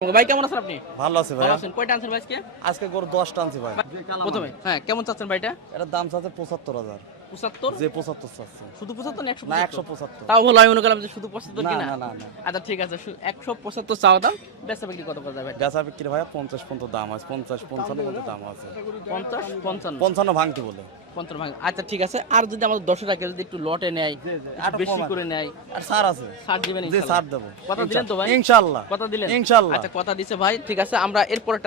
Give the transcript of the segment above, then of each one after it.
ভাই কেমন আছেন আপনি? ভালো আছে ভাই আছেন। কয়টা আনছেন আজকে? আজকে গরু দশটা আনছি ভাই। প্রথমে হ্যাঁ কেমন চাচ্ছেন ভাইটা? এটার দাম চাচ্ছে পঁচাত্তর হাজার। পঁচাত্তর? যে পঁচাত্তর চাচ্ছে। শুধু না না তাও আমি মনে করলাম যে শুধু পঁচাত্তর না কিনা? না না না। আচ্ছা ঠিক আছে দাম। বেচা বিক্রি কত করে যাবে? বেচা বিক্রি ভাই পঞ্চাশ পর্যন্ত দাম আছে পঞ্চান্ন পর্যন্ত দাম আছে। পঞ্চান্ন। পঞ্চান্ন বলে। পঞ্চান্ন ভাঙ। আচ্ছা ঠিক আছে। আর যদি আমাদের যদি একটু লটে নেয় জি, বেশি করে নেয় আর সার আছে। ছাড় দিবেন জি? সার দেবো। কথা দিলেন তো ভাই? কথা দিলেন? আচ্ছা কথা দিছে ভাই। ঠিক আছে আমরা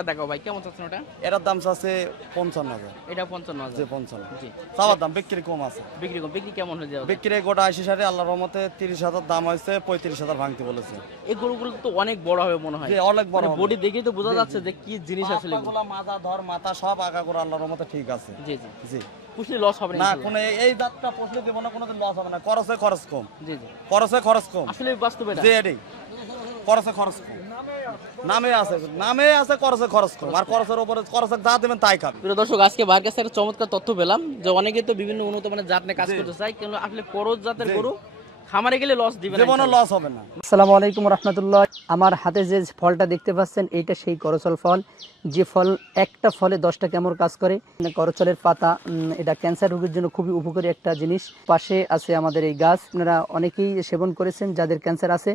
দেখাবো ভাই। কেমন চাচ্ছেন ওটা? এটার দাম চাচ্ছে পঞ্চান্ন হাজার। এটা পঞ্চান্ন হাজার। পঞ্চান্ন। জি। চাওয়ার দাম বিক্রি কম আছে। বিক্রি কম। বিক্রি কেমন হয়ে যাবে? বিক্রি গোটা আশি আল্লাহর রহমতে তিরিশ হাজার দাম হয়েছে পঁয়ত্রিশ হাজার ভাঙতে বলেছে। এই গরুগুলো তো অনেক বড় হবে মনে হয়। অনেক বড় বডি দেখেই তো বোঝা যাচ্ছে যে কি জিনিস আসলে মাথা ধর মাথা সব আগা করে আল্লাহর রহমতে ঠিক আছে। জি জি। জি। পুষলে লস হবে না কোনো এই- পচলে দেবো না কোনোদিন লস হবে না। খরচে খরচ কম। জি জি। খরচে খরচ কম। আসলে বাস্তবে জি এটাই। খরচে খরচ কম। নামে আছে নামে আছে খরচে খরচ কম। আর খরচের উপরে খরচে যা দেবেন তাই খাবে। প্রিয় দর্শক আজকে ভাইয়ের কাছে একটা চমৎকার তথ্য পেলাম যে অনেকে তো বিভিন্ন উন্নত মানের জাত নিয়ে কাজ করতে চাই কিন্তু আসলে করজ জাতের। গরু খামারে গেলে লস দিবে না জীবনে লস হবে না। আসসালামু আলাইকুম রহমতুল্লাহ। আমার হাতে যে ফলটা দেখতে পাচ্ছেন এইটা সেই করচল ফল। যে ফল একটা ফলে দশটা কেমন কাজ করে। মানে করচলের পাতা এটা ক্যান্সার রোগের জন্য খুবই উপকারী একটা জিনিস। পাশে আছে আমাদের এই গাছ। আপনারা অনেকেই সেবন করেছেন যাদের ক্যান্সার আছে।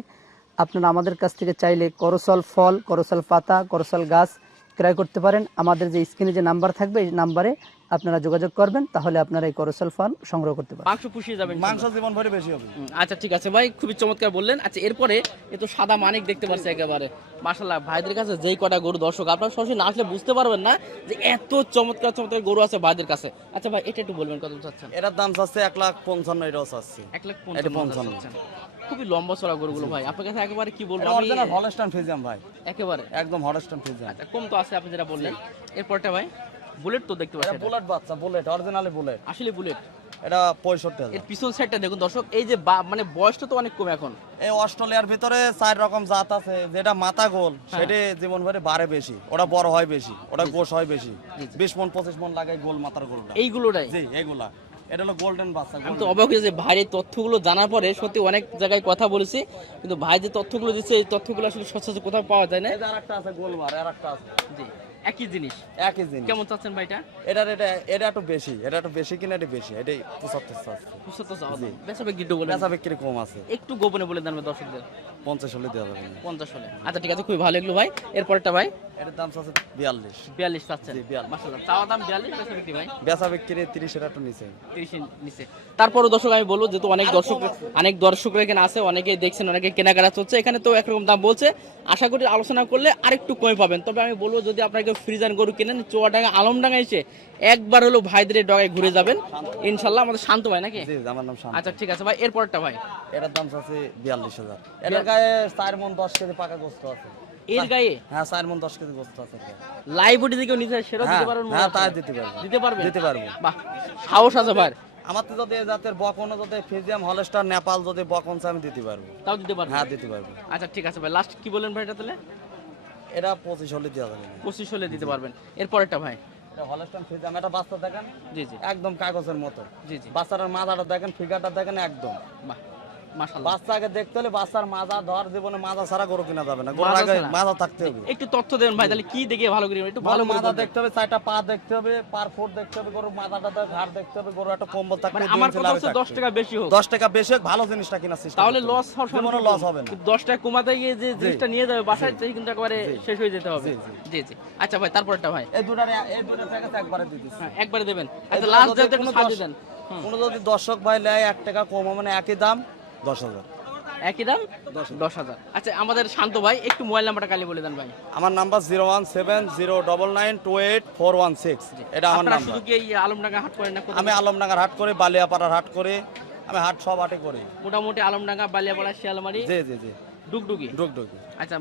আপনারা আমাদের কাছ থেকে চাইলে করচল ফল করচল পাতা করচল গাছ ক্রয় করতে পারেন। আমাদের যে স্ক্রিনে যে নাম্বার থাকবে এই নাম্বারে আপনারা যোগাযোগ করবেন তাহলে আপনারা এই করচল ফল সংগ্রহ করতে পারেন মাংস পুষিয়ে যাবেন মাংস জীবন ভরে বেশি হবে। আচ্ছা ঠিক আছে। ভাই খুবই চমৎকার বললেন। আচ্ছা এরপরে এ তো সাদা মানিক দেখতে পাচ্ছি একেবারে। মাশাল্লাহ ভাইদের কাছে যেই কটা গরু দর্শক আপনারা সরাসরি না আসলে বুঝতে পারবেন না যে এত চমৎকার চমৎকার গরু আছে ভাইদের কাছে। আচ্ছা ভাই এটা একটু বলবেন কত চাচ্ছেন? এটার দাম চাচ্ছে এক লাখ পঞ্চান্ন এটাও চাচ্ছি এক লাখ পঞ্চান্ন। খুবই লম্বা চড়া গরুগুলো ভাই। আপনার কাছে একেবারে কি বলব? আমি অরিজিনাল হলস্টাইন ফ্রিজিয়াম ভাই। একেবারে। একদম হলস্টাইন ফ্রিজিয়াম আচ্ছা কম তো আছে আপনি যেটা বললেন। এরপরটা ভাই বুলেট তো দেখতে পাচ্ছেন। বুলেট বাচ্চা বুলেট অরিজিনালি বুলেট আসলে বুলেট এটা পঁয়ষট্টি এর পিছন সাইডটা দেখুন দর্শক এই যে মানে বয়সটা তো অনেক কম এখন। এই অস্ট্রেলিয়ার ভিতরে চার রকম জাত আছে যেটা মাথা গোল হ্যাঁ। সেটা জীবন ভরে বাড়ে বেশি। ওটা বড় হয় বেশি ওটা গোশ হয় বেশি। বিশ মন পঁচিশ মন লাগে গোল মাথার গোলটা। এইগুলোটাই? জি এগুলা এটা হলো গোল্ডেন বাচ্চা আমি তো অবাক হয়েছে ভাইয়ের তথ্যগুলো জানার পরে সত্যি অনেক জায়গায় কথা বলেছি কিন্তু ভাই যে তথ্যগুলো দিচ্ছে এই তথ্যগুলো আসলে সচরাচর কোথাও পাওয়া যায় না। এই যে আছে গোলবার আর একটা আছে। জি একই জিনিস। একই জিনিস। কেমন চাচ্ছেন ভাইটা? এটার এটা এটা একটু বেশি এটা একটু বেশি কিনা এটা বেশি এটাই পঁচাত্তর চাচ্ছে। বুঝতে চাওয়া বেচা গিড্ডো বলে বেচা বিক্রি কম আছে। একটু গোপনে বলে দেন দর্শকদের। পঞ্চাশ হলে দেওয়া যাবে পঞ্চাশ হলে। আচ্ছা ঠিক আছে খুবই ভালো লাগল ভাই। এরপরটা ভাই? এটার দাম চাচ্ছে বিয়াল্লিশ। বিয়াল্লিশ চাচ্ছেন? মাসাল্লাহ চাওয়া দাম বিয়াল্লিশ বেচা বিক্রি ভাই? বেচা বিক্রি তিরিশের একটু নিচে। তিরিশের নিচে। তারপরও দর্শক আমি বলব যেহেতু অনেক দর্শক অনেক দর্শকরা এখানে আছে অনেকেই দেখছেন অনেকে কেনাকাটা চলছে এখানে তো একরকম দাম বলছে। আশা করি আলোচনা করলে আরেকটু কমে পাবেন। তবে আমি বলব যদি আপনাকে ফ্রিজান গরু কেনেন চুয়াডাঙ্গা আলমডাঙ্গা এসে একবার হলো ভাইদের ডগায় ঘুরে যাবেন। ইনশাল্লাহ আমাদের শান্ত ভাই নাকি? আমার নাম শান্ত। আচ্ছা ঠিক আছে ভাই এরপরটা ভাই। এটার দাম চাচ্ছে বিয়াল্লিশ হাজার। এটার গায়ে চার মন দশ কেজি পাকা গোস্ত আছে। এর গায়ে? হ্যাঁ চার মন দশ কেজি গোস্ত আছে লাইভ উঠে দিকেও হ্যাঁ, দিতে পারবেন হ্যাঁ? তাই দিতে পারব। দিতে পারবেন? দিতে পারব। বাহ সাহস আছে ভাই। আমার তো যদি জাতের বকন যদি ফিজিয়াম হলস্টার নেপাল যদি বকন আমি দিতে পারব। তাও দিতে পারবেন? হ্যাঁ দিতে পারব। আচ্ছা ঠিক আছে ভাই। লাস্ট কি বললেন ভাই এটা তাহলে? এটা পঁচিশ হলে দেওয়া যাবে। পঁচিশ হলে দিতে পারবেন। এরপরটা ভাই? এটা বাচ্চা দেখেন? জি জি। একদম কাগজের মতো। জি জি। বাচ্চাটার মাথাটা দেখেন ফিগারটা দেখেন একদম। বাহ। মাশাআল্লাহ। বাচ্চাকে দেখতে হলে বাচ্চার মাজা ধর জীবনে মাজা ছাড়া গরু কিনা যাবে না। গরু আগে মাজা থাকতে হবে। একটু তথ্য দেন ভাই তাহলে কি দেখে ভালো করে একটু ভালো ভালো মাজা দেখতে হবে চারটা পা দেখতে হবে পার ফুট দেখতে হবে গরুর মাথাটা দেখতে ঘাট দেখতে হবে গরু একটা কম্বল থাকতে মানে হবে, আমার কথা হচ্ছে লাভে দশ থাকতে টাকা বেশি হোক। হবে। দশ টাকা বেশি হোক, ভালো জিনিসটা কিনা চেষ্টা তাহলে লস হওয়ার সম্ভাবনা লস হবে না। কিন্তু দশ টাকা কমাতে গিয়ে যে জিনিসটা নিয়ে যাবে বাসায় সেই কিন্তু একেবারে শেষ হয়ে যেতে হবে। জি, জি। আচ্ছা ভাই তারপরটা ভাই। এই দুটার এই দুটার প্যাকেজ একবারে দিয়ে হ্যাঁ একবারে দেবেন। আচ্ছা লাস্ট একটু কোনো সাজিয়ে দশ- দেন। কোনো যদি দর্শক ভাই নেয় এক টাকা কম মানে একই দাম দশ হাজার। একই দাম? দশ হাজার। আচ্ছা আমাদের শান্ত ভাই একটু মোবাইল নাম্বারটা কালি বলে দেন ভাই। আমার number zero one seven zero double nine two eight four one six. এটা আমার নাম্বার। শুধু কি এই আলমডাঙ্গা হাট করেন না আমি আলমডাঙ্গার হাট করি বালিয়াপাড়ার হাট করি আমি হাট সব হাটে করি। মোটামুটি আলমডাঙ্গা বালিয়াপাড়া শিয়ালমারি? জি জি জি। ডুগডুগি? আচ্ছা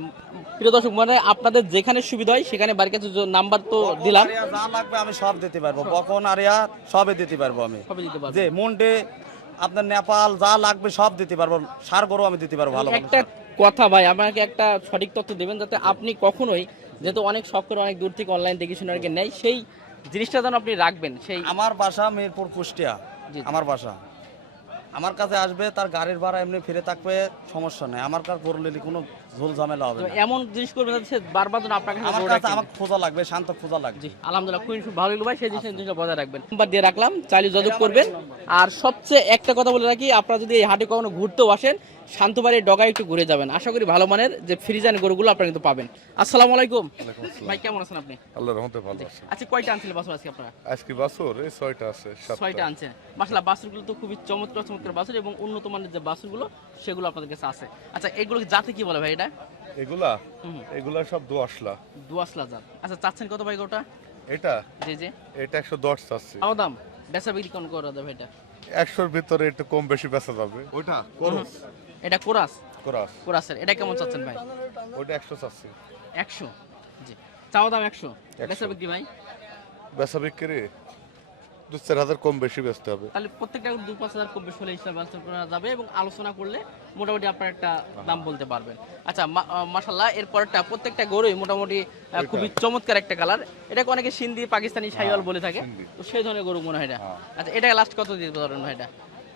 প্রিয় দর্শক মানে আপনাদের যেখানে সুবিধা হয় সেখানে বাড়ির কাছে নাম্বার তো দিলাম। যা লাগবে আমি সব দিতে পারব। বকন আরিয়া সবই দিতে পারব আমি। সবই দিতে পারবেন যে মুন্ডে আপনার নেপাল যা লাগবে সব দিতে পারব। সার গরু আমি দিতে পারব ভালো একটা কথা ভাই আমাকে একটা সঠিক তথ্য দেবেন যাতে আপনি কখনোই যেহেতু অনেক শখ করে অনেক দূর থেকে অনলাইন দেখে শুনে আরকি নেয় সেই জিনিসটা যেন আপনি রাখবেন সেই আমার বাসা মিরপুর কুষ্টিয়া। আমার বাসা। আমার কাছে আসবে তার গাড়ির ভাড়া এমনি ফিরে থাকবে সমস্যা নেই। আমার কাছে গরু নিলে কোনো ঝোল ঝামেলা হবে এমন জিনিস করবে যাতে বারবার যেন আপনার কাছে আমার কাছে। আমাকে খোঁজা লাগবে শান্ত খোঁজা লাগবে। জি আলহামদুলিল্লাহ খুবই খুব ভালো লাগল ভাই সেই জিনিসটা জিনিসটা বজায় রাখবেন। নাম্বার দিয়ে রাখলাম চাইলে যোগাযোগ করবেন। আর সবচেয়ে একটা কথা বলে রাখি আপনারা যদি এই হাটে কখনো ঘুরতেও আসেন শান্তবাড়ির ডগায় একটু ঘুরে যাবেন। আশা করি ভালো মানের যে ফ্রিজান গরুগুলো আপনারা কিন্তু পাবেন। আসসালামু আলাইকুম। ভাই কেমন আছেন আপনি? আল্লাহ রহমতে ভালো আছে। আচ্ছা কয়টা আনছিলেন বাসুর আজকে আপনারা? আজকে বাছুর এই ছয়টা আছে সাতটা। ছয়টা আনছেন। মাসালা বাসুরগুলো তো খুবই চমৎকার চমৎকার বাসুর এবং উন্নত মানের যে বাসুরগুলো সেগুলো আপনাদের কাছে আছে। আচ্ছা এগুলো জাতে কি বলে ভাই এটা? এগুলা। এগুলা সব দোয়াশলা। দুয়াসলা জাত। আচ্ছা চাচ্ছেন কত ভাই গোটা এটা? জি জি। এটা একশো দশ চাচ্ছি। তাও দাম? বেচা বিক্রি কোন করে দেবে এটা? একশোর ভিতরে একটু কম বেশি বেচা যাবে। ওইটা? করস? এটা কোরাস? কোরাস। কোরাসের। এটা কেমন চাচ্ছেন ভাই? ওইটা একশো চাচ্ছি। একশো? জি। চাওয়া দাম একশো? একশো। বেচা বিক্রি ভাই? বেচা বিক্রি? দু চার হাজার কম বেশি বেচতে হবে। তাহলে প্রত্যেকটা দু পাঁচ হাজার খুব বেশি হলে হিসাবে আলোচনা করা যাবে এবং আলোচনা করলে মোটামুটি আপনার একটা দাম বলতে পারবেন। আচ্ছা মাসাল্লাহ এরপরটা প্রত্যেকটা গরুই মোটামুটি খুবই চমৎকার একটা কালার। এটাকে অনেকে সিন্ধি পাকিস্তানি সাইওয়াল বলে থাকে। তো সেই ধরনের গরু মনে হয় এটা। হ্যাঁ। আচ্ছা এটা লাস্ট কত দিতে পারবেন ভাই এটা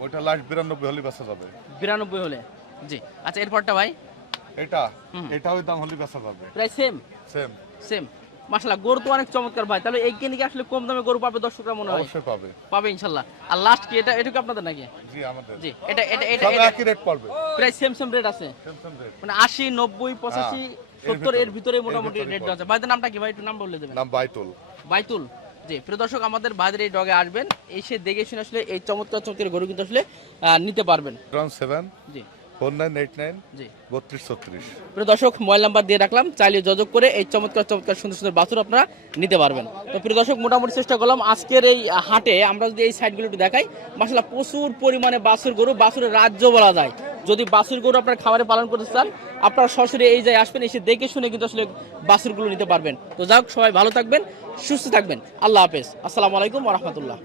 ওইটা লাস্ট বিরানব্বই হলে বেচা যাবে। বিরানব্বই হলে? জি। আচ্ছা এরপরটা ভাই? এটা? এটা ওই দাম হলে বেচা যাবে। প্রায় সেম সেম সেম মাসাল্লাহ গরু তো অনেক চমৎকার ভাই। তাহলে এই কিনে আসলে কম দামে গরু পাবে দর্শকরা মনে হয়? অবশ্যই পাবে। পাবে আর লাস্ট কি এটা এটা কি আপনাদের নাকি? জি আমাদের। জি এটা এটা এটা সব একই রেট পড়বে। প্রায় সেম সেম রেট আছে। সেম সেম রেট মানে আশি নব্বই পঁচাশি হ্যাঁ, এর সত্তর এর ভিতরে, মোটামুটি রেট আছে। ভাইদের নামটা কি ভাই? একটু নাম বলে দেবেন। নাম বাইতুল। বাইতুল। জি প্রিয় দর্শক আমাদের ভাইদের এই ডগে আসবেন। এসে দেখে শুনে আসলে এই চমৎকার চমৎকার গরু কিন্তু আসলে নিতে পারবেন। ওয়ান সেভেন জি। ফোর নাইন এইট নাইন বত্রিশ ছত্রিশ। প্রিয় দর্শক মোবাইল নাম্বার দিয়ে রাখলাম। চাইলে যোগাযোগ করে এই চমৎকার চমৎকার সুন্দর সুন্দর বাছুর আপনারা নিতে পারবেন। তো প্রিয় দর্শক মোটামুটি চেষ্টা করলাম আজকের এই হাটে আমরা যদি এই সাইডগুলো একটু দেখাই মাসালা প্রচুর পরিমাণে বাছুর গরু বাছুরের রাজ্য বলা যায়। যদি বাছুর গরু আপনার খাবারে পালন করতে চান আপনারা সরাসরি এই জায়গায় আসবেন এসে দেখে শুনে কিন্তু আসলে বাছুরগুলো নিতে পারবেন। তো যাক সবাই ভালো থাকবেন সুস্থ থাকবেন। আল্লাহ হাফেজ। আসসালামু আলাইকুম রহমতুল্লাহ।